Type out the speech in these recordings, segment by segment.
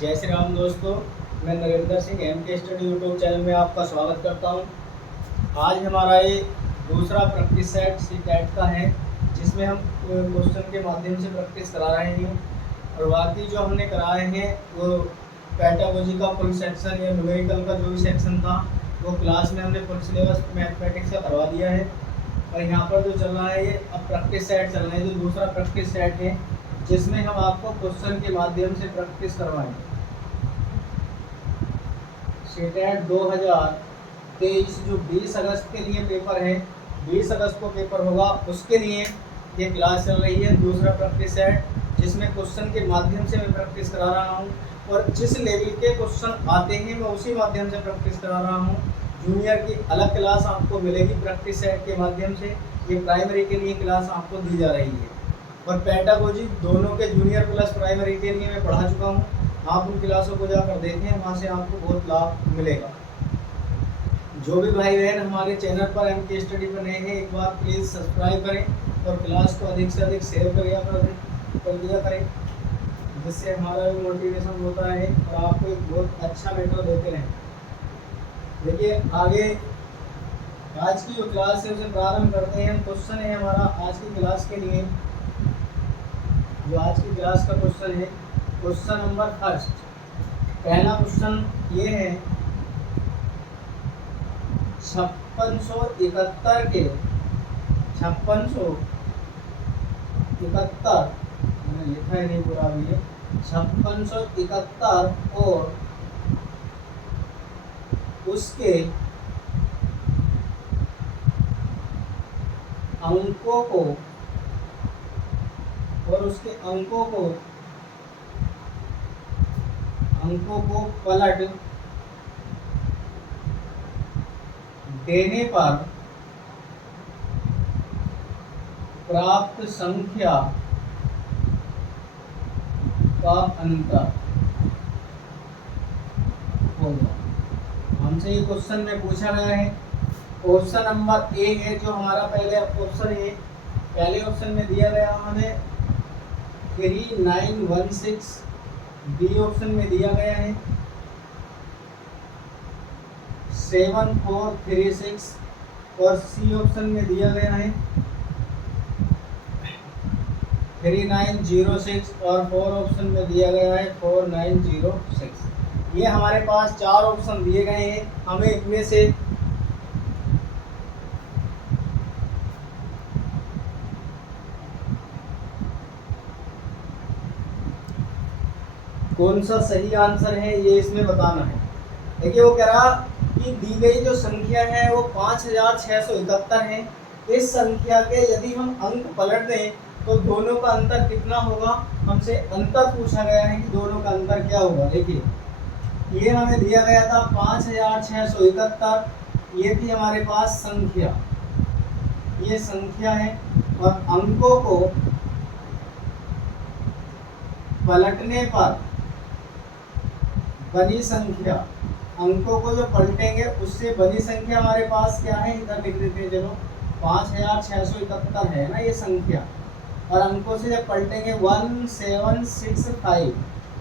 जय श्री राम दोस्तों, मैं नरेंद्र सिंह एम के स्टडी यूट्यूब चैनल में आपका स्वागत करता हूं। आज हमारा ये दूसरा प्रैक्टिस सेट सी टेट का है, जिसमें हम क्वेश्चन के माध्यम से प्रैक्टिस करा रहे हैं। और बाकी जो हमने कराए हैं वो पेडागोजी का फुल सेक्शन या न्यूमेरिकल का जो भी सेक्शन था वो क्लास में हमने फुल सिलेबस मैथमेटिक्स का करवा दिया है। और यहाँ पर जो चल रहा है ये अब प्रैक्टिस सेट चल रहा है, जो दूसरा प्रैक्टिस सेट है जिसमें हम आपको क्वेश्चन के माध्यम से प्रैक्टिस करवाएंगे। सीटेट 2023 जो 20 अगस्त के लिए पेपर है, 20 अगस्त को पेपर होगा, उसके लिए ये क्लास चल रही है। दूसरा प्रैक्टिस सेट जिसमें क्वेश्चन के माध्यम से मैं प्रैक्टिस करा रहा हूँ, और जिस लेवल के क्वेश्चन आते हैं मैं उसी माध्यम से प्रैक्टिस करा रहा हूँ। जूनियर की अलग क्लास आपको मिलेगी प्रैक्टिस सेट के माध्यम से, ये प्राइमरी के लिए क्लास आपको दी जा रही है। और पेडागोजी दोनों के जूनियर प्लस प्राइमरी के लिए मैं पढ़ा चुका हूँ। आप उन क्लासों को जाकर देखें, वहाँ से आपको बहुत लाभ मिलेगा। जो भी भाई बहन हमारे चैनल पर एम के स्टडी पर नए हैं, एक बार प्लीज़ सब्सक्राइब करें और क्लास को अधिक से अधिक शेयर कर दिया करें, जिससे हमारा भी मोटिवेशन होता है और आपको एक बहुत अच्छा मेटर देते रहें। देखिए आगे आज की जो क्लास है उसे प्रारंभ करते हैं। क्वेश्चन है हमारा आज की क्लास के लिए, जो आज की क्लास का क्वेश्चन है, क्वेश्चन नंबर फर्स्ट। पहला क्वेश्चन ये है, 5671 के 5671 मैंने लिखा है नहीं पूरा भी है, 5671 और उसके अंकों को पलट देने पर प्राप्त संख्या का अंतर होगा। हमसे ये क्वेश्चन में पूछा गया है। ऑप्शन नंबर ए है जो हमारा पहले ऑप्शन है। पहले ऑप्शन में दिया गया हमें 3916, बी ऑप्शन में दिया गया है 7436 और सी ऑप्शन में दिया गया है 3906 और 4 ऑप्शन में दिया गया है 4906। ये हमारे पास 4 ऑप्शन दिए गए हैं। हमें इनमें से कौन सा सही आंसर है ये इसमें बताना है। देखिए वो कह रहा कि दी गई जो संख्या है वो 5671 है। इस संख्या के यदि हम अंक पलट दें तो दोनों का अंतर कितना होगा। हमसे अंतर पूछा गया है कि दोनों का अंतर क्या होगा। देखिए ये हमें दिया गया था 5671, ये थी हमारे पास संख्या, ये संख्या है। और अंकों को पलटने पर बनी संख्या, अंकों को जो पलटेंगे उससे बनी संख्या हमारे पास क्या है, इधर लिख देते हैं। चलो 5671 है ना ये संख्या, और अंकों से जब पलटेंगे 1765,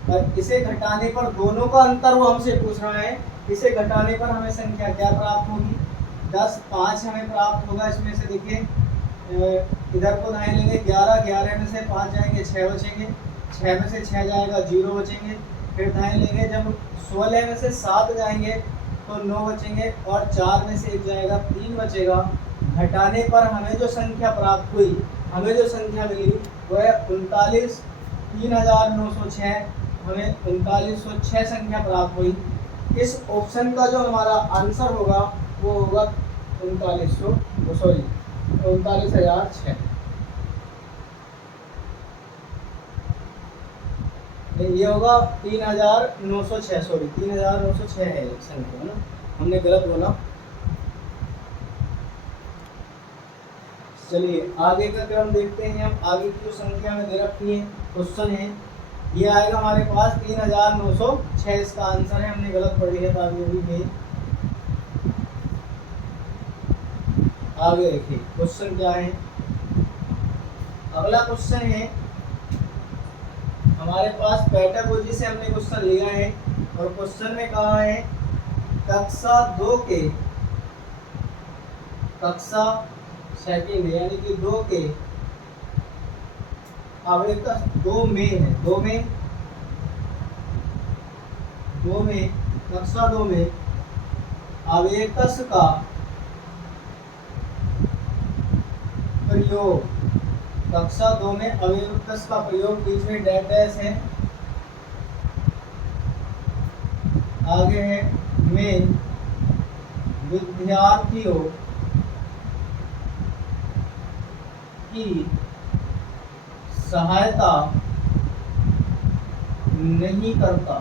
और इसे घटाने पर दोनों का अंतर वो हमसे पूछ रहा है। इसे घटाने पर हमें संख्या क्या प्राप्त होगी, 10, 5 हमें प्राप्त होगा। इसमें से देखिए इधर को दाएं लेंगे 11, 11 में से 5 जाएंगे 6 बचेंगे, 6 में से 6 जाएगा 0 बचेंगे। फिर दाएं लेंगे, जब 16 में से 7 जाएंगे तो 9 बचेंगे, और 4 में से 1 जाएगा 3 बचेगा। घटाने पर हमें जो संख्या प्राप्त हुई, हमें जो संख्या मिली वो है 3906, हमें 3906 संख्या प्राप्त हुई। इस ऑप्शन का जो हमारा आंसर होगा वो होगा 39,006। ये होगा 3906, सॉरी 3906 है संख्या ना, हमने गलत बोला। चलिए आगे का क्रम देखते हैं। हम आगे की जो संख्या में दे रखी है क्वेश्चन है, ये आएगा हमारे पास 3906, इसका आंसर है। हमने गलत पढ़ी है तो आगे भी नहीं। आगे देखिए क्वेश्चन क्या है। अगला क्वेश्चन है हमारे पास पेडागोजी से हमने क्वेश्चन लिया है और क्वेश्चन में कहा है कक्षा 2 के, कक्षा सेकंड यानी कि 2 के अवेकस 2 में है, 2 में कक्षा 2 में अवेकस का प्रयोग, कक्षा 2 में अवेकस का प्रयोग, बीच में डैश डैश है, आगे है में विद्यार्थियों की सहायता नहीं करता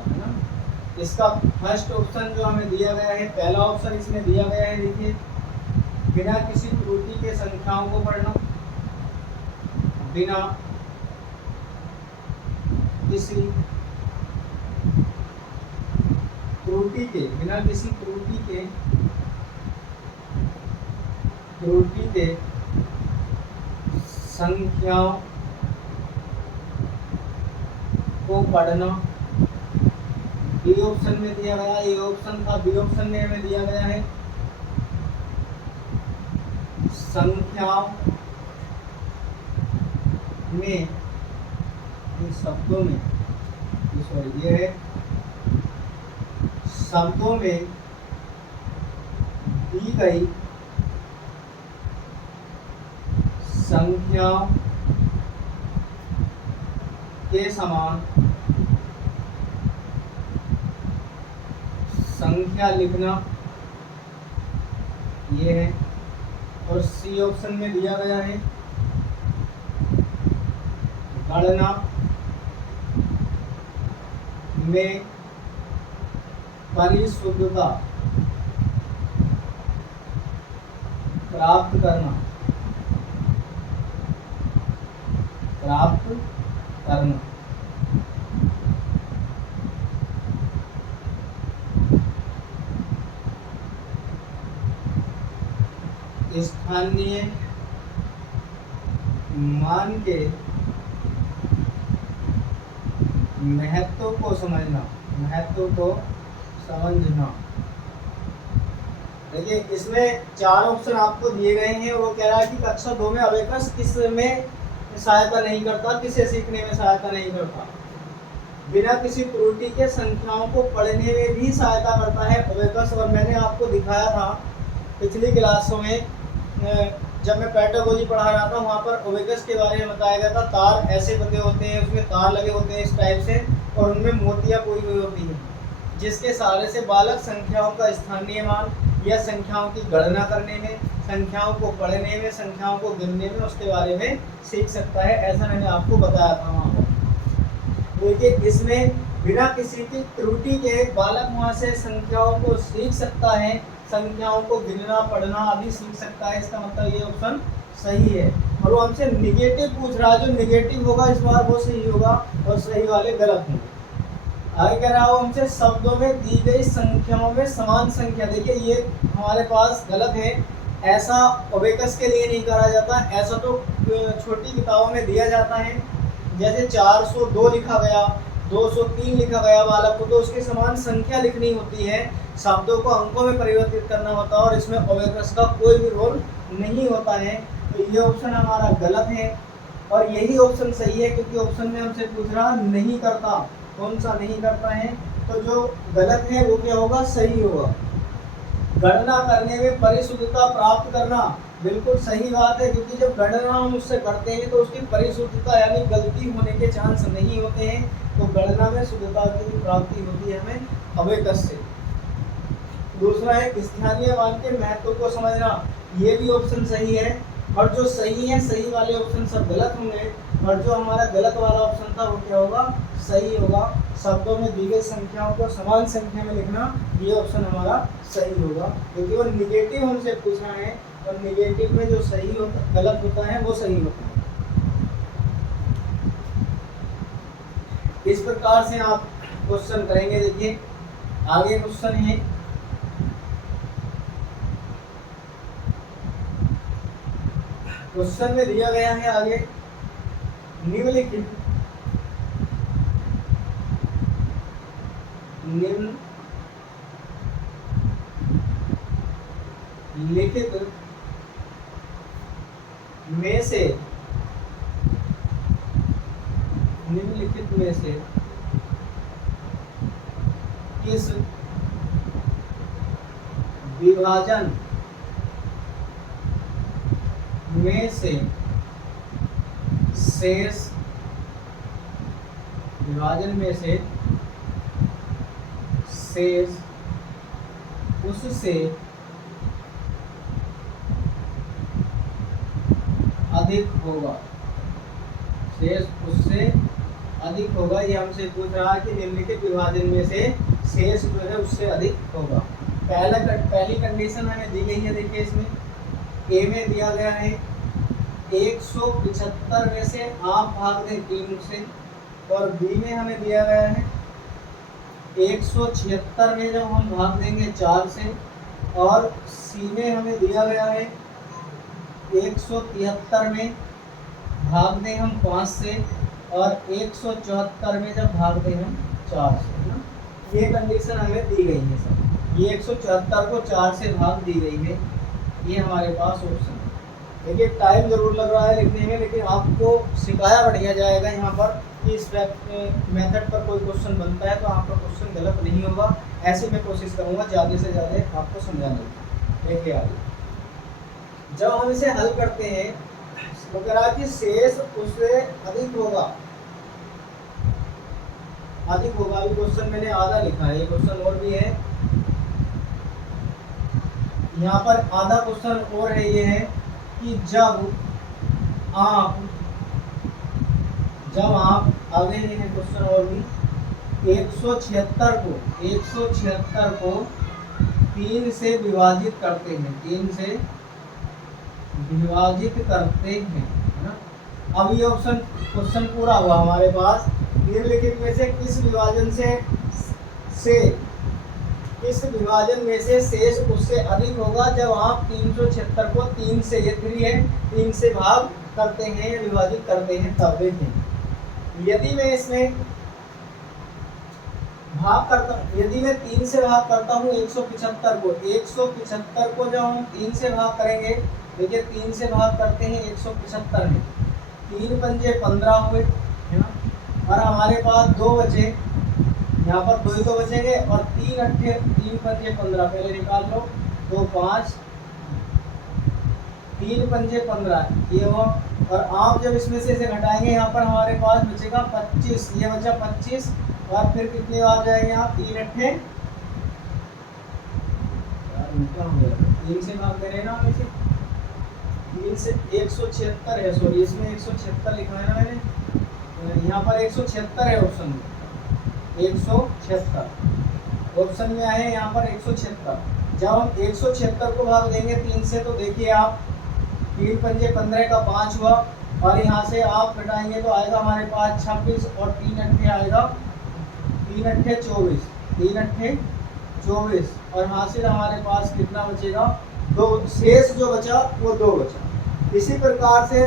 है ना। इसका फर्स्ट ऑप्शन जो हमें दिया गया है, पहला ऑप्शन इसमें दिया गया है, देखिए बिना किसी त्रुटि के संख्याओं को पढ़ना, बिना किसी त्रुटि के संख्याओं को पढ़ना। बी ऑप्शन में दिया गया, ए ऑप्शन था, बी ऑप्शन में हमें दिया गया है संख्याओं में, इन शब्दों में, सॉरी ये है शब्दों में दी गई संख्याओं के समान संख्या लिखना, ये है। और सी ऑप्शन में दिया गया है गणना में परिशुद्धता प्राप्त करना, स्थानीय मान के महत्व को समझना, देखिए इसमें 4 ऑप्शन आपको दिए गए हैं। वो कह रहा है कि कक्षा 2 में अवेकस किस में सहायता नहीं करता, किसे सीखने में सहायता नहीं करता, बिना किसी त्रुटि के संख्याओं को पढ़ने में भी सहायता करता है अवेकस। और मैंने आपको दिखाया था पिछली क्लासों में, जब मैं पेडागोजी पढ़ा रहा था, वहाँ पर अवेकस के बारे में बताया गया था। तार ऐसे बंधे होते हैं, उसमें तार लगे होते हैं इस टाइप से, और उनमें मोतियाँ कोई हुई होती हैं, जिसके सहारे से बालक संख्याओं का स्थानीय मान या संख्याओं की गणना करने में, संख्याओं को पढ़ने में, संख्याओं को गिनने में, उसके बारे में सीख सकता है। ऐसा मैंने आपको बताया था वहाँ पर। देखिए इसमें बिना किसी की त्रुटि के बालक वहाँ से संख्याओं को सीख सकता है, संख्याओं को गिनना पढ़ना आदि सीख सकता है। इसका मतलब ये ऑप्शन सही है। और वो हमसे निगेटिव पूछ रहा है, जो निगेटिव होगा इस बार वो सही होगा और सही वाले गलत होंगे। आगे कह रहा है हमसे शब्दों में दी गई संख्याओं में समान संख्या, देखिए ये हमारे पास गलत है, ऐसा अवेकस के लिए नहीं करा जाता। ऐसा तो छोटी किताबों में दिया जाता है, जैसे 402 लिखा गया, 203 लिखा गया बालक को, तो उसके समान संख्या लिखनी होती है, शब्दों को अंकों में परिवर्तित करना होता है, और इसमें अवेकस का कोई भी रोल नहीं होता है। तो ये ऑप्शन हमारा गलत है और यही ऑप्शन सही है, क्योंकि ऑप्शन में हमसे पूछ रहा नहीं करता, कौन सा नहीं करता है, तो जो गलत है वो क्या होगा, सही होगा। गणना करने में परिशुद्धता प्राप्त करना, बिल्कुल सही बात है, क्योंकि जब गणना हम उससे करते हैं तो उसकी परिशुद्धता यानी गलती होने के चांस नहीं होते हैं। तो गणना में शुद्धता की प्राप्ति होती है हमें अवेकस से। दूसरा है स्थानीय मान के महत्व को समझना, ये भी ऑप्शन सही है। और जो सही है, सही वाले ऑप्शन सब गलत होंगे, और जो हमारा गलत वाला ऑप्शन था वो क्या होगा, सही होगा। शब्दों में दी गई संख्याओं को समान संख्या में लिखना, ये ऑप्शन हमारा सही होगा, क्योंकि वो निगेटिव हमसे पूछना है, और निगेटिव में जो सही होता गलत होता है वो सही होता है। इस प्रकार से आप क्वेश्चन करेंगे। देखिए आगे क्वेश्चन है, क्वेश्चन में दिया गया है आगे निम्नलिखित में से निम्नलिखित में से किस विभाजन में से शेष विभाजन में से शेष उससे अधिक होगा, शेष उससे अधिक होगा। ये हमसे पूछ रहा है कि निम्नलिखित विभाजन में से शेष जो है उससे अधिक होगा। पहली कंडीशन हमें दी गई है, देखिए इसमें ए में दिया गया है 175 में से आप भाग दें 3 से, और बी में हमें दिया गया है 176 में जब हम भाग देंगे 4 से, और सी में हमें दिया गया है 173 में भाग दें हम 5 से, और 174 में जब भाग दें हम 4 से, है ना। ये कंडीशन हमें दी गई है सर। ये 174 को 4 से भाग दी गई है, ये हमारे पास ऑप्शन है। देखिए टाइम जरूर लग रहा है लिखने में, लेकिन आपको सिखाया बढ़िया जाएगा यहाँ पर कि इस मेथड पर कोई क्वेश्चन बनता है तो आपका क्वेश्चन गलत नहीं होगा। ऐसे मैं कोशिश करूँगा ज़्यादा से ज़्यादा आपको समझाने की। देखिए आगे जब हम इसे हल करते हैं तो कह रहा है कि शेष उससे अधिक होगा, अधिक होगा। अभी क्वेश्चन मैंने आधा लिखा है, ये क्वेश्चन और भी है यहाँ पर, आधा क्वेश्चन और है। ये है कि जब आप आगे हैं क्वेश्चन और भी 176 को 3 से विभाजित करते हैं, 3 से विभाजित करते हैं, है ना। अब ये ऑप्शन क्वेश्चन पूरा हुआ हमारे पास। निम्नलिखित में से किस विभाजन इस विभाजन में से शेष उससे अधिक होगा जब आप 376 को 3 से, ये 3 है, 3 से भाग करते हैं या विभाजित करते हैं। तब देखें यदि मैं इसमें भाग करता हूँ, यदि मैं 3 से भाग करता हूँ 175 को जब हम 3 से भाग करेंगे, देखिए 3 से भाग करते हैं 175 में, 3 पंजे 15 हुए, है ना। और हमारे पास 2 बचे, यहाँ पर 2 ही तो बचेंगे, और 3 पंजे 15 पहले निकाल लो, 2 5, 3 पंजे 15 ये हो। और आप जब इसमें से इसे घटाएंगे यहाँ पर हमारे पास बचेगा 25, ये बचा 25, और फिर कितनी बार जाएंगे आप 3 अट्ठे 3 से भाग दे रहे हैं ना हम इसे, 3 से 176 है, सॉरी इसमें 176 लिखा है ना मैंने, यहाँ पर 176 है ऑप्शन में, 176 ऑप्शन में आए यहाँ पर 176। जब हम 176 को भाग देंगे 3 से, तो देखिए आप 3 पंजे 15 का 5 हुआ, और यहाँ से आप घटाएंगे तो आएगा हमारे पास 26, और 3 अट्ठे आएगा 3 अट्ठे 24, 3 अट्ठे 24, और हासिल हमारे पास कितना बचेगा 2, शेष जो बचा वो 2 बचा। इसी प्रकार से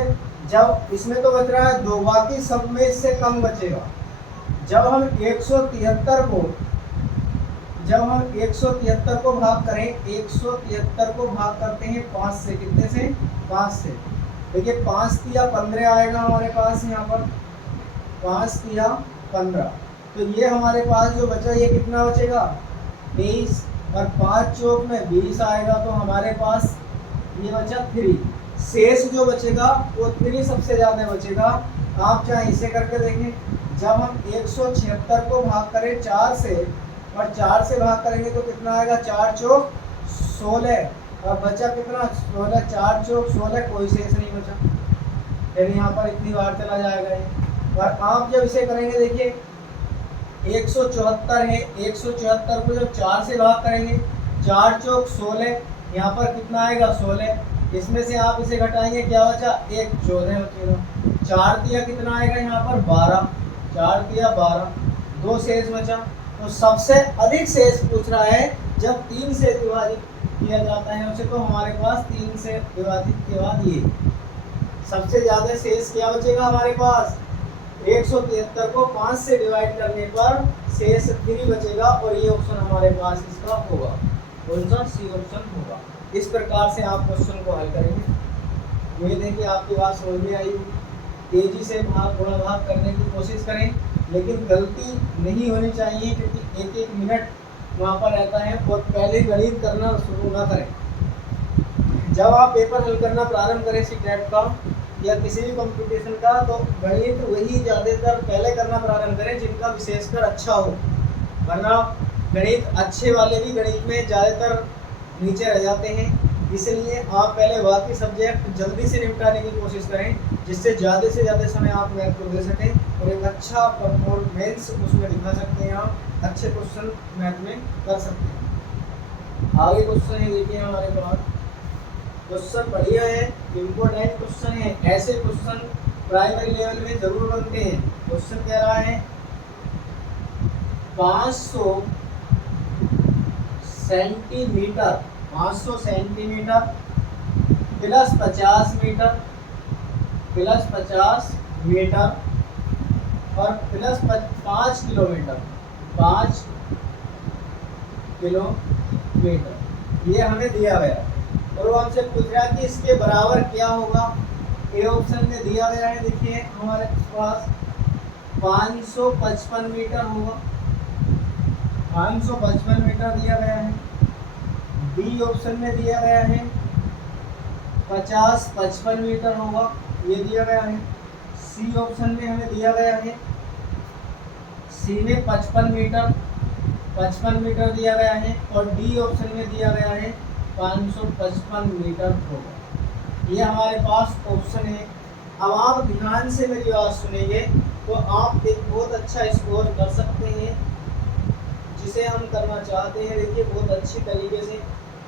जब इसमें तो बच रहा है 2, बाकी सब में इससे कम बचेगा। जब हम 173 को भाग करें, 173 को भाग करते हैं 5 से, कितने से 5 से, देखिए 5 तिया 15 आएगा हमारे पास, यहाँ पर 5 तिया 15, तो ये हमारे पास जो बचा ये कितना बचेगा 23, और 5 चौक में 20 आएगा, तो हमारे पास ये बचा 3। शेष जो बचेगा वो 3 सबसे ज़्यादा बचेगा। आप चाहे इसे करके देखें, जब हम 176 को भाग करें 4 से, और 4 से भाग करेंगे तो कितना आएगा 4 चौक 16, और बचा कितना 16, 4 चौक 16, कोई शेष नहीं बचा, यानी यहाँ पर इतनी बार चला जाएगा ये। और आप जब इसे करेंगे देखिए 174 है, 174 को जब 4 से भाग करेंगे, 4 चौक 16, यहाँ पर कितना आएगा 16, इसमें से आप इसे घटाएंगे क्या बचा 1, 14 बचेगा। 4 दिया कितना आएगा यहाँ पर 12, 4 दिया 12, 2 शेष बचा। तो सबसे अधिक शेष पूछ रहा है जब 3 से विभाजित किया जाता है उसे, तो हमारे पास 3 से विभाजित के बाद ये सबसे ज्यादा शेष क्या बचेगा हमारे पास, 173 को 5 से डिवाइड करने पर शेष 3 बचेगा और ये ऑप्शन हमारे पास इसका होगा, कौन सा, सी ऑप्शन होगा। इस प्रकार से आप क्वेश्चन को हल करेंगे। उम्मीद है कि आपकी बात समझ में आई होगी। तेजी से भाग गुणा भाग करने की कोशिश करें, लेकिन गलती नहीं होनी चाहिए, क्योंकि एक एक मिनट वहाँ पर रहता है। और पहले गणित करना शुरू ना करें। जब आप पेपर हल करना प्रारंभ करें सीटेट का या किसी भी कंपटीशन का, तो गणित वही ज़्यादातर पहले करना प्रारंभ करें जिनका विशेषकर अच्छा हो, वरना गणित अच्छे वाले भी गणित में ज़्यादातर नीचे रह जाते हैं। इसलिए आप पहले बाकी सब्जेक्ट जल्दी से निपटाने की कोशिश करें, जिससे ज़्यादा समय आप मैथ को दे सकें और एक अच्छा परफॉर्मेंस उसमें दिखा सकते हैं। आप अच्छे क्वेश्चन मैथ में कर सकते हैं। आगे क्वेश्चन है, देखिए हमारे पास क्वेश्चन बढ़िया है, इम्पोर्टेंट क्वेश्चन है। ऐसे क्वेश्चन प्राइमरी लेवल में जरूर बनते हैं। क्वेश्चन कह रहा है 500 सेंटीमीटर प्लस 50 मीटर और प्लस 5 किलोमीटर, 5 किलोमीटर ये हमें दिया गया और वो हमसे पूछ रहा है कि इसके बराबर क्या होगा। ए ऑप्शन में दिया गया है, देखिए हमारे पास 555 मीटर होगा, 555 मीटर दिया गया है। बी ऑप्शन में दिया गया है 55 मीटर होगा, ये दिया गया है। सी ऑप्शन में हमें दिया गया है, सी में 55 मीटर दिया गया है और डी ऑप्शन में दिया गया है 555 मीटर होगा। ये हमारे पास ऑप्शन है। अब आप ध्यान से मेरी बात सुनेंगे तो आप एक बहुत अच्छा स्कोर कर सकते हैं, जिसे हम करना चाहते हैं। देखिए बहुत अच्छी तरीके से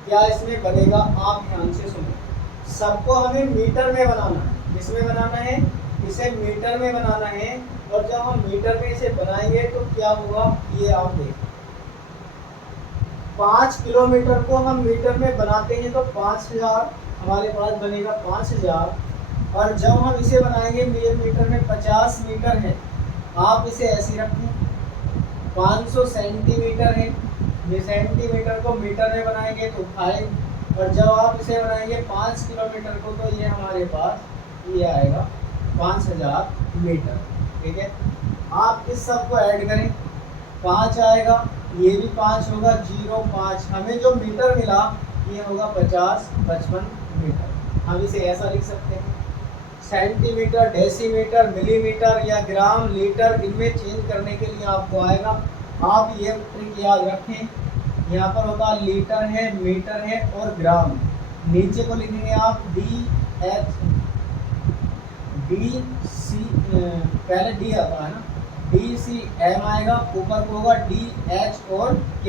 क्या इसमें बनेगा, आप ध्यान से सुनिए। सबको हमें मीटर में बनाना है। किसमें बनाना है, इसे मीटर में बनाना है। और जब हम मीटर में इसे बनाएंगे तो क्या होगा, ये आप देखिए। 5 किलोमीटर को हम मीटर में बनाते हैं तो 5000 हमारे पास बनेगा, 5000। और जब हम इसे बनाएंगे मीटर में 50 मीटर है, आप इसे ऐसे रखें। 500 सेंटीमीटर है, ये सेंटीमीटर को मीटर में बनाएंगे तो 5। और जब आप इसे बनाएंगे 5 किलोमीटर को तो ये हमारे पास ये आएगा 5000 मीटर। ठीक है, आप इस सब को ऐड करें, 5 आएगा, ये भी 5 होगा, 0 5। हमें जो मीटर मिला ये होगा 55 मीटर। हम इसे ऐसा लिख सकते हैं। सेंटीमीटर, डेसीमीटर, मिलीमीटर या ग्राम, लीटर, इनमें चेंज करने के लिए आपको आएगा। आप ये ट्रिक याद रखें, यहाँ पर होता लीटर है, मीटर है और ग्राम। नीचे को लिखेंगे आप डी पहले डी आता है ना, DCM आएगा, ऊपर को होगा DH और K।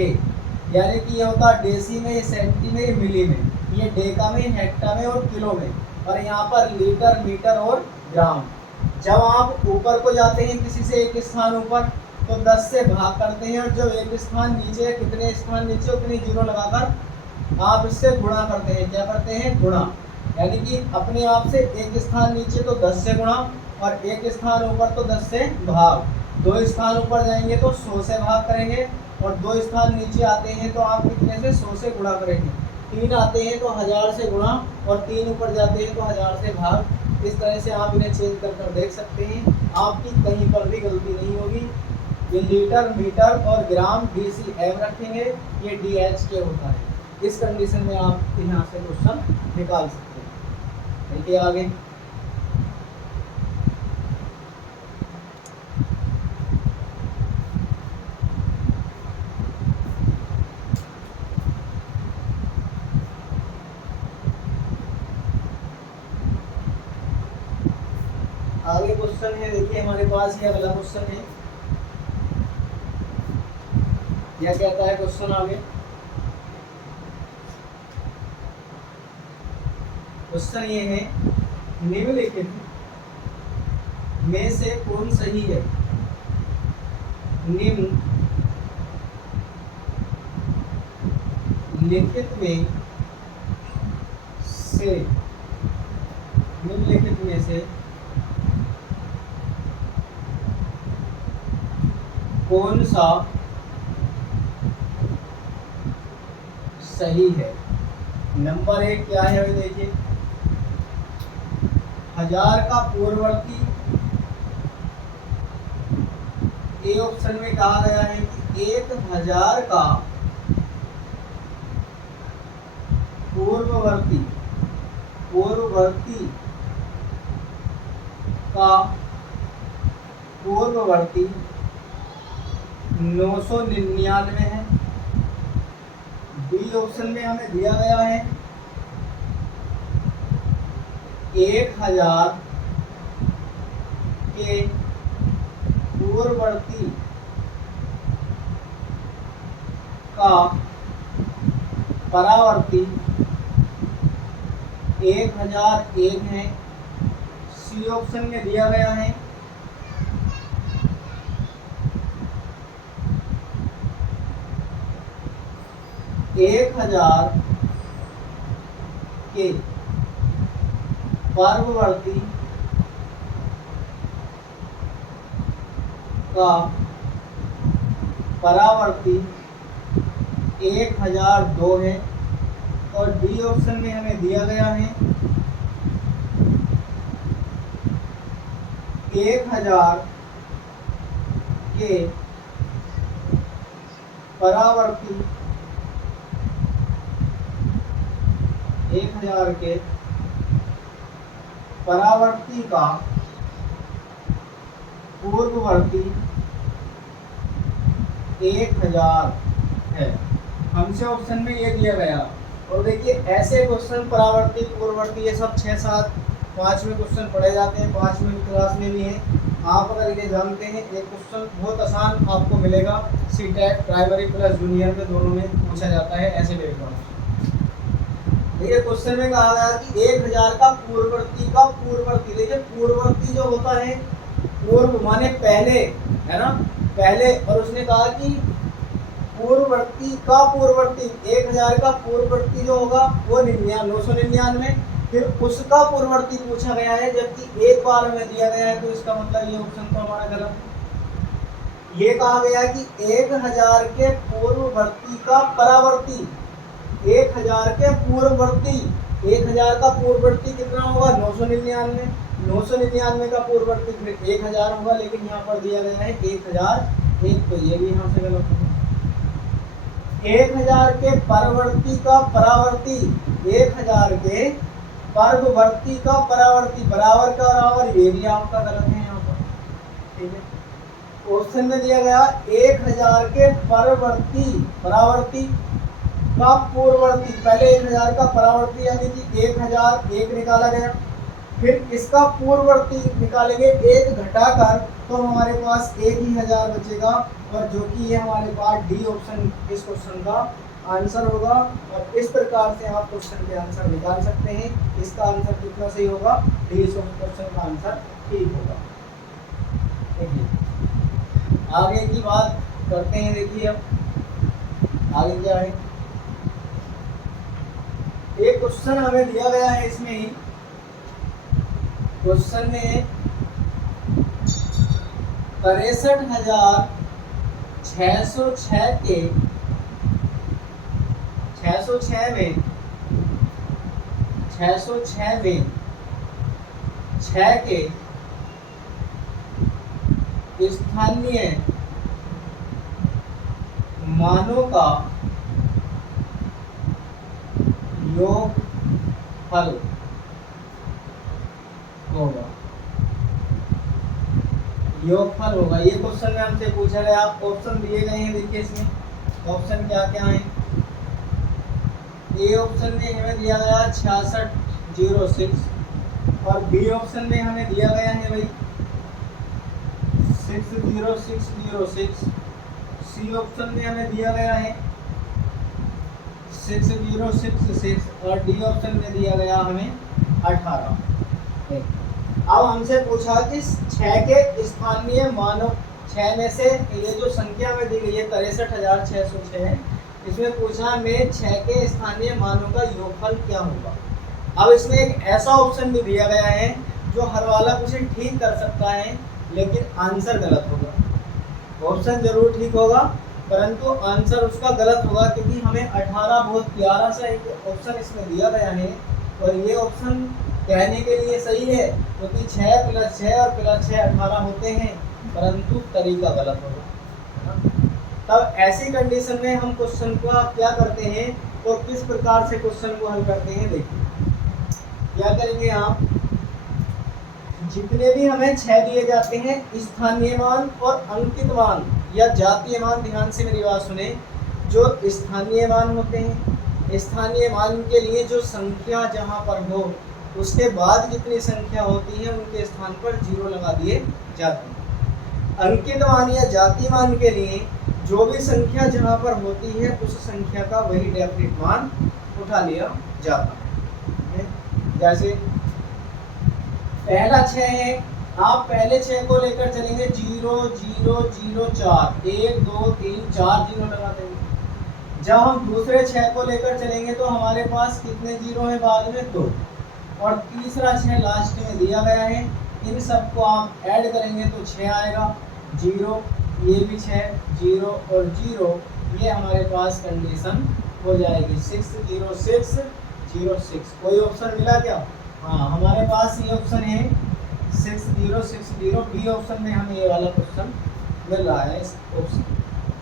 यानी कि ये होता है डेसी में, सेंटी में, मिली में, ये डेका में, हेक्टा में और किलो में। और यहाँ पर लीटर, मीटर और ग्राम। जब आप ऊपर को जाते हैं किसी से एक स्थान ऊपर तो 10 से भाग करते हैं, और जब एक स्थान नीचे है, कितने स्थान नीचे उतने 0 लगाकर आप इससे गुणा करते हैं। क्या करते हैं, गुणा। यानी कि अपने आप से एक स्थान नीचे तो 10 से गुणा और एक स्थान ऊपर तो 10 से भाग। 2 स्थान ऊपर जाएंगे तो 100 से भाग करेंगे और 2 स्थान नीचे आते हैं तो आप कितने से, 100 से गुणा करेंगे। 3 आते हैं तो 1000 से गुणा और 3 ऊपर जाते हैं तो 1000 से भाग। इस तरह से आप इन्हें चेंज कर देख सकते हैं, आपकी कहीं पर भी गलती नहीं होगी। ये लीटर, मीटर और ग्राम DCM रखेंगे, ये DH होता है। इस कंडीशन में आप यहाँ से क्वेश्चन निकाल सकते हैं। देखिए आगे, आगे क्वेश्चन है, देखिए हमारे पास ये अगला क्वेश्चन है। यह कहता है क्वेश्चन आगे, क्वेश्चन ये है, निम्नलिखित में से कौन सही है। निम्नलिखित में से निम्नलिखित में से कौन सा सही है। नंबर 1 क्या है भाई, देखिए 1000 का पूर्ववर्ती, ए ऑप्शन में कहा गया है कि 1000 का पूर्ववर्ती का पूर्ववर्ती 999 है। बी ऑप्शन में हमें दिया गया है 1000 के पूर्ववर्ती का परावर्ती 1001 है। सी ऑप्शन में दिया गया है 1000 के पूर्ववर्ती का परावर्ती 1002 है। और डी ऑप्शन में हमें दिया गया है 1000 के परावर्ती 1000 के परावर्ती का पूर्ववर्ती 1000 है। हमसे ऑप्शन में ये दिया गया। और देखिए ऐसे क्वेश्चन परावर्ती पूर्ववर्ती ये सब 6-7 5वें क्वेश्चन पढ़े जाते हैं, 5वीं क्लास में भी हैं। आप अगर इन्हें जानते हैं, एक क्वेश्चन बहुत आसान आपको मिलेगा। सीटेट प्राइमरी प्लस जूनियर में दोनों में पूछा जाता है ऐसे बैकग्राउंड। देखिए क्वेश्चन में कहा गया कि 1000 का पूर्ववर्ती देखिए पूर्ववर्ती जो होता है, पूर्व माने पहले, है ना, पहले। और उसने कहा कि पूर्ववर्ती का पूर्ववर्ती 1000 का पूर्ववर्ती जो होगा वो 999, फिर उसका पूर्ववर्ती पूछा गया है, जबकि एक बार में दिया गया है। तो इसका मतलब ये ऑप्शन तो हमारा गलत। ये कहा गया कि 1000 के पूर्ववर्ती का परावर्ती, 1000 के पूर्ववर्ती, 1000 का पूर्ववर्ती कितना होगा 999, 999 का पूर्ववर्ती फिर 1000 होगा। लेकिन यहाँ पर दिया गया है 1001, तो ये भी यहाँ से गलत होगा। 1000 के परवर्ती का परावर्ती, 1000 के पर्ववर्ती का परावर्ती, बराबर का बराबर, ये भी आपका गलत है यहाँ पर, ठीक है। ऑप्शन में दिया गया 1000 के परवर्ती परावर्ती का पूर्ववर्ती, पहले 1000 का परावर्ती यानी कि 1001 निकाला गया, फिर इसका पूर्ववर्ती निकालेंगे 1 घटाकर, तो हमारे पास 1 ही 1000 बचेगा। और जो कि ये हमारे पास डी ऑप्शन इस क्वेश्चन का आंसर होगा। और इस प्रकार से आप क्वेश्चन के आंसर निकाल सकते हैं। इसका आंसर कितना सही होगा, डी क्वेश्चन का आंसर ठीक होगा। देखिए आगे की बात करते हैं। देखिए अब आगे क्या है, एक क्वेश्चन हमें दिया गया है। इसमें ही क्वेश्चन में 63,606 के 606 में 6 के स्थानीय मानों का योगफल होगा। ये क्वेश्चन में हमसे पूछा गया। ऑप्शन दिए गए हैं, देखिए इसमें ऑप्शन क्या क्या है। ए ऑप्शन में हमें दिया गया 6606 और बी ऑप्शन में हमें दिया गया है भाई 60606। सी ऑप्शन में हमें दिया गया है 6066 और डी ऑप्शन में दिया गया हमें 18। अब हमसे पूछा कि 6 के स्थानीय मानों, 6 में से ये जो संख्या में दी गई है 63,606 है, इसमें पूछा में 6 के स्थानीय मानों का योगफल क्या होगा। अब इसमें एक ऐसा ऑप्शन भी दिया गया है जो हर वाला क्वेश्चन ठीक कर सकता है लेकिन आंसर गलत होगा। ऑप्शन जरूर ठीक होगा परंतु आंसर उसका गलत होगा, क्योंकि हमें 18 बहुत प्यारा सा एक ऑप्शन इसमें दिया गया है और ये ऑप्शन कहने के लिए सही है क्योंकि 6 + 6 और +6 18 होते हैं, परंतु तरीका गलत होगा। तब ऐसी कंडीशन में हम क्वेश्चन को क्या करते हैं और किस प्रकार से क्वेश्चन को हल करते हैं, देखिए क्या करेंगे आप, जितने भी हमें 6 दिए जाते हैं स्थानीय मान और अंकित मान या जातीय मान, ध्यान से मेरी बात सुने, जो स्थानीय मान होते हैं, स्थानीय मान के लिए जो संख्या जहां पर हो उसके बाद जितनी संख्या होती है उनके स्थान पर 0 लगा दिए जाते हैं। अंकित मान या जातीय मान के लिए जो भी संख्या जहां पर होती है उस संख्या का वही डेफिनेट मान उठा लिया जाता है। जैसे पहला 6 है, आप पहले 6 को लेकर चलेंगे 0 0 0 4 1 2 3 4 0 लगा देंगे। जब हम दूसरे 6 को लेकर चलेंगे तो हमारे पास कितने 0 है बाद में 2, और तीसरा 6 लास्ट में दिया गया है। इन सबको आप ऐड करेंगे तो 6 आएगा, 0 ये भी 6 0 और 0, ये हमारे पास कंडीशन हो जाएगी 6 0 6 0 6। कोई ऑप्शन मिला क्या? हाँ, हमारे पास ये ऑप्शन है 6 0 6 0, बी ऑप्शन में हमें ये वाला क्वेश्चन मिल रहा है इस ऑप्शन।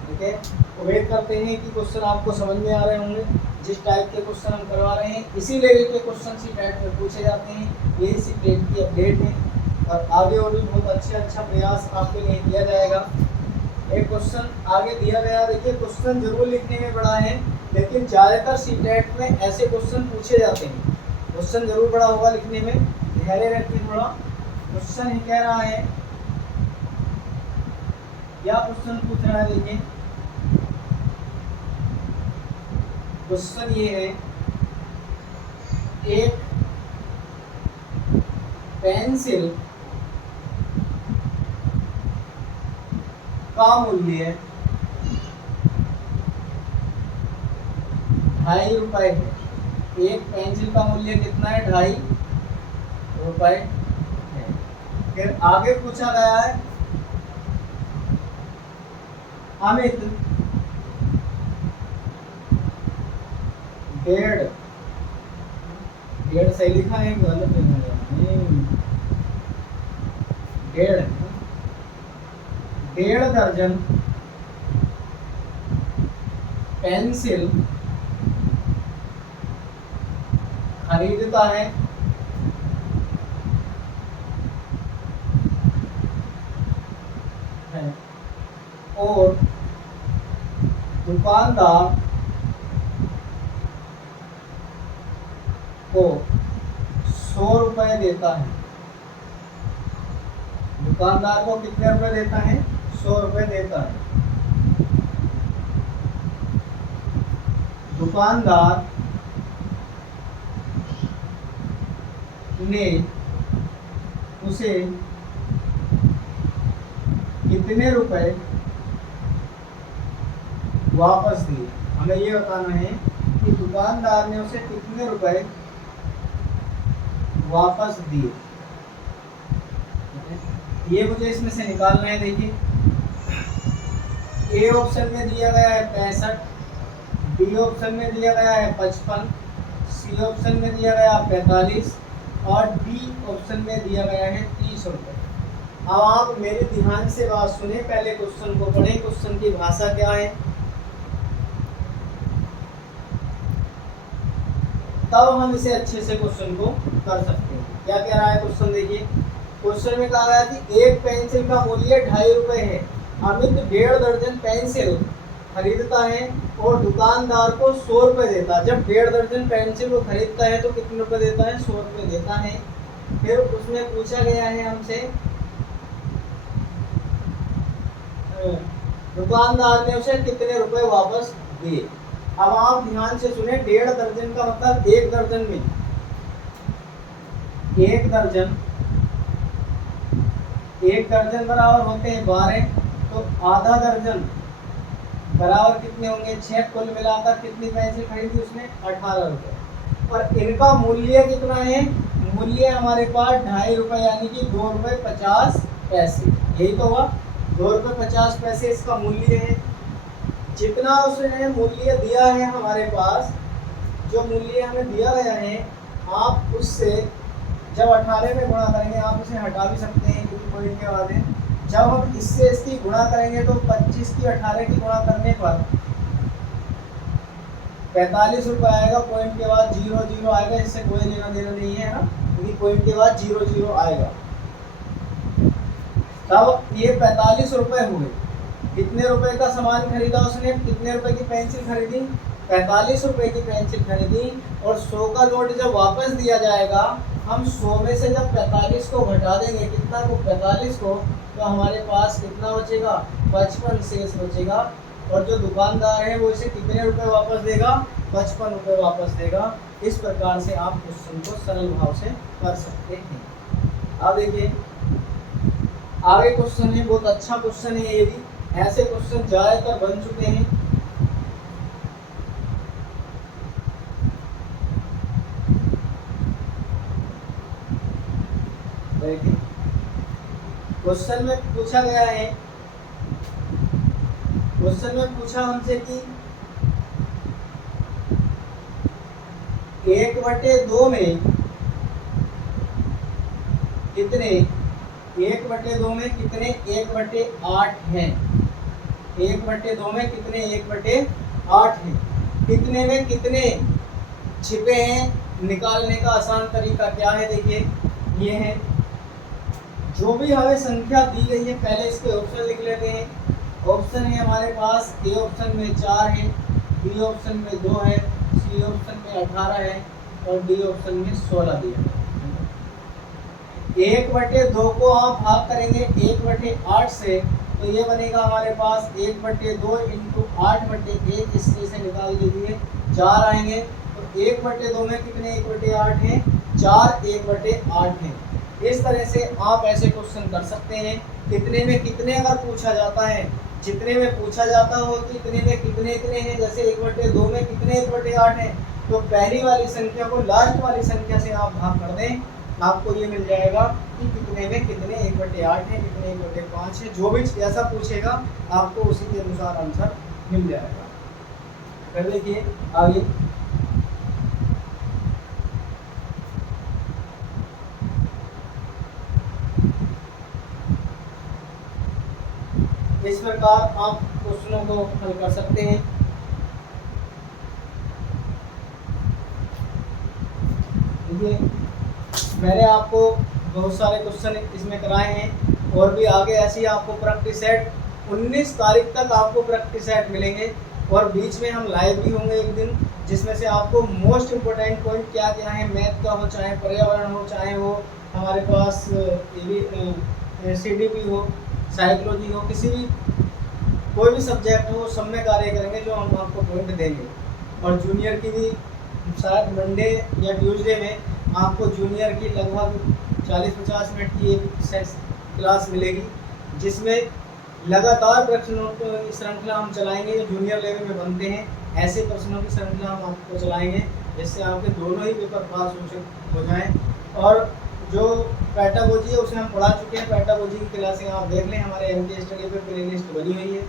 ठीक है, उम्मीद करते हैं कि क्वेश्चन आपको समझ में आ रहे होंगे। जिस टाइप के क्वेश्चन हम करवा रहे हैं इसी लेवल के क्वेश्चन सीटेट में पूछे जाते हैं, यही सीटेट की अपडेट है और आगे और भी बहुत अच्छा प्रयास आपके लिए किया जाएगा। एक क्वेश्चन आगे दिया गया, देखिए क्वेश्चन जरूर लिखने में बड़ा है लेकिन ज़्यादातर सीटेट में ऐसे क्वेश्चन पूछे जाते हैं। क्वेश्चन जरूर बड़ा होगा लिखने में, धैर्य रखिए थोड़ा। क्वेश्चन ही कह रहा है, क्या क्वेश्चन पूछ रहा है, देखिए क्वेश्चन ये है, एक पेंसिल का मूल्य 2.5 रुपए है। एक पेंसिल का मूल्य कितना है? 2.5 रुपए है। फिर आगे पूछा गया है, अमित 1.5 सही लिखा है, गलत है, 1.5 दर्जन पेंसिल खरीदता है और दुकानदार को 100 रुपए देता है। दुकानदार को कितने रुपए देता है? 100 रुपए देता है। दुकानदार ने उसे कितने रुपए वापस दिए? हमें ये बताना है कि दुकानदार ने उसे कितने रुपए वापस दिए, ये मुझे इसमें से निकालना है। देखिए ए ऑप्शन में दिया गया है 65, बी ऑप्शन में दिया गया है 55, सी ऑप्शन में दिया गया 45 और डी ऑप्शन में दिया गया है 30 रुपये। अब आप मेरे ध्यान से बात सुने, पहले क्वेश्चन को पढ़ें, क्वेश्चन की भाषा क्या है, तब हम इसे अच्छे से क्वेश्चन को कर सकते हैं। क्या कह रहा है क्वेश्चन, देखिए क्वेश्चन में कहा गया कि एक पेंसिल का मूल्य 2.5 रुपये है। अमित 1.5 दर्जन पेंसिल खरीदता है और दुकानदार को 100 रुपये देता है। जब 1.5 दर्जन पेंसिल को खरीदता है तो कितने रुपए देता है? 100 रुपये देता है। फिर उसमें पूछा गया है हमसे, दुकानदार ने उसे कितने रुपए वापस दिए। अब आप ध्यान से सुने, 1.5 दर्जन का मतलब 1 दर्जन में 1 दर्जन बराबर होते हैं 12, तो आधा दर्जन बराबर कितने होंगे? 6। कुल मिलाकर कितनी पेंसिल खरीदी उसने? 18 रुपये। और इनका मूल्य कितना है, मूल्य हमारे पास 2.5 रुपये यानी कि 2 रुपये 50 पैसे, यही तो हुआ 2 रुपये 50 पैसे इसका मूल्य है। जितना उसने मूल्य दिया है हमारे पास, जो मूल्य हमें दिया गया है, आप उससे जब 18 में गुणा करेंगे, आप उसे हटा भी सकते हैं क्योंकि पॉइंट के बाद है। जब हम इससे इसकी गुणा करेंगे तो 25 की 18 की गुणा करने पर 45 रुपये आएगा। पॉइंट के बाद 0 0 आएगा, इससे कोई लेना देना नहीं है ना, क्योंकि पॉइंट के बाद 0 0 आएगा। तब ये 45 रुपये हुए। कितने रुपए का सामान खरीदा उसने, कितने रुपए की पेंसिल खरीदी, 45 रुपए की पेंसिल खरीदी। और 100 का नोट जब वापस दिया जाएगा, हम 100 में से जब 45 को घटा देंगे, कितना को, 45 को, तो हमारे पास कितना बचेगा, 55 शेष बचेगा। और जो दुकानदार है वो इसे कितने रुपए वापस देगा, 55 रुपये वापस देगा। इस प्रकार से आप क्वेश्चन को सरल भाव से कर सकते हैं। अब देखिए आगे क्वेश्चन है, बहुत अच्छा क्वेश्चन है। ये भी ऐसे क्वेश्चन ज्यादातर बन चुके हैं। देखिए क्वेश्चन में पूछा गया है, क्वेश्चन में पूछा हमसे कि 1/2 में कितने, 1/2 में कितने 1/8 हैं, 1/2 में कितने 1/8 हैं, कितने में कितने छिपे हैं, निकालने का आसान तरीका क्या है। देखिए ये है, जो भी हमें संख्या दी गई है, पहले इसके ऑप्शन लिख लेते हैं। ऑप्शन है हमारे पास, ए ऑप्शन में 4 है, बी ऑप्शन में 2 है, सी ऑप्शन में 18 है और डी ऑप्शन में 16 दिया है। 1/2 को आप भाग करेंगे 1/8 से, तो ये बनेगा हमारे पास 1/2 इंटू 8/1, इससे इसे निकाल दीजिए, 4 आएंगे। तो 1/2 में कितने 1/8 हैं, 4 1/8 हैं। इस तरह से आप ऐसे क्वेश्चन कर सकते हैं। कितने में कितने अगर पूछा जाता है, जितने में पूछा जाता हो कि कितने में कितने इतने हैं, जैसे 1/2 में कितने 1/8 हैं, तो पहली वाली संख्या को लास्ट वाली संख्या से आप भाग कर दें, आपको ये मिल जाएगा कि कितने में कितने 1/8 हैं, कितने 1/5 है। जो भी ऐसा पूछेगा आपको उसी के अनुसार आंसर मिल जाएगा। कर देखिए आगे, इस प्रकार आप क्वेश्चनों को हल कर सकते हैं। देखिए मैंने आपको बहुत सारे क्वेश्चन इसमें कराए हैं और भी आगे ऐसी आपको प्रैक्टिस सेट 19 तारीख तक आपको प्रैक्टिस सेट मिलेंगे। और बीच में हम लाइव भी होंगे एक दिन, जिसमें से आपको मोस्ट इम्पोर्टेंट पॉइंट क्या क्या है, मैथ का हो, चाहे पर्यावरण हो, चाहे वो हमारे पास CDP हो, साइकोलॉजी हो, किसी भी कोई भी सब्जेक्ट हो, सब में कार्य करेंगे, जो हम आपको पॉइंट देंगे। और जूनियर की भी शायद मंडे या ट्यूसडे में आपको जूनियर की लगभग 40-50 मिनट की एक क्लास मिलेगी, जिसमें लगातार प्रश्नों की श्रृंखला हम चलाएंगे जो जूनियर लेवल में बनते हैं। ऐसे प्रश्नों की श्रृंखला हम आपको चलाएंगे जिससे आपके दोनों ही पेपर पास हो जाएं। और जो पैटागोजी है उसे हम पढ़ा चुके हैं, पैटागोजी की क्लासें आप देख लें, हमारे MK स्टडी पे प्लेलिस्ट बनी हुई है।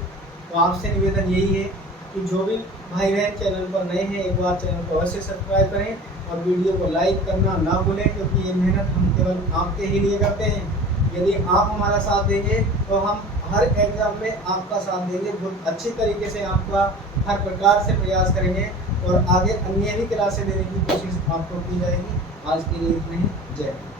तो आपसे निवेदन यही है कि जो भी भाई बहन चैनल पर नए हैं, एक बार चैनल को अवश्य सब्सक्राइब करें और वीडियो को लाइक करना ना भूलें, क्योंकि ये मेहनत हम केवल आपके ही लिए करते हैं। यदि आप हमारा साथ देंगे तो हम हर एग्जाम में आपका साथ देंगे, बहुत अच्छी तरीके से आपका हर प्रकार से प्रयास करेंगे और आगे अन्य भी क्लासें देने की कोशिश आपको की जाएगी। आज के लिए इतना ही, जय हिंद।